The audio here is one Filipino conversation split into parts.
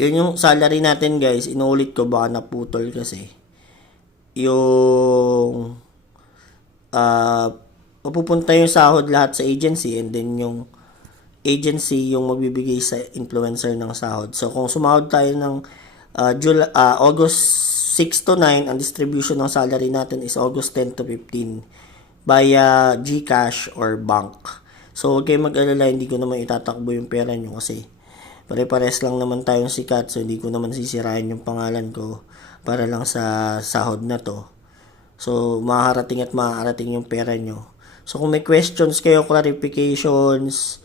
Yun yung salary natin guys, inuulit ko baka naputol kasi. Yung mapupunta yung sahod lahat sa agency and then yung agency yung magbibigay sa influencer ng sahod. So kung sumahod tayo ng August 6 to 9, ang distribution ng salary natin is August 10 to 15 via GCash or bank. So huwag kayong mag-alala, hindi ko naman itatakbo yung pera nyo kasi pare-pares lang naman tayong sikat, so hindi ko naman sisirain yung pangalan ko para lang sa sahod na to. So makakarating at makakarating yung pera nyo. So kung may questions kayo, clarifications,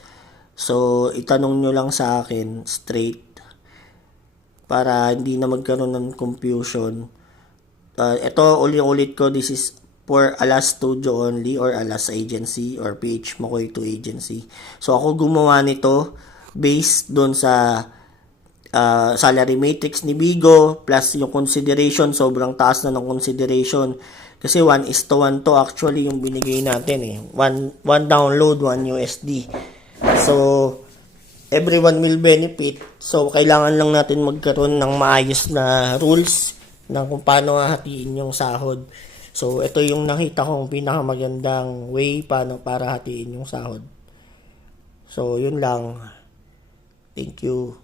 so itanong nyo lang sa akin straight para hindi na magkaroon ng confusion. Ito ulit-ulit ko, this is for Alas Studio only or Alas Agency or PH Makoy 2 Agency. So ako gumawa nito based doon sa salary matrix ni Bigo plus yung consideration, sobrang taas na ng consideration kasi 1:1 to actually yung binigay natin eh. One download, 1 USD. So everyone will benefit. So kailangan lang natin magkaroon ng maayos na rules ng kung paano hatiin yung sahod. So ito yung nakita kong pinakamagandang way paano para hatiin yung sahod. So yun lang. Thank you.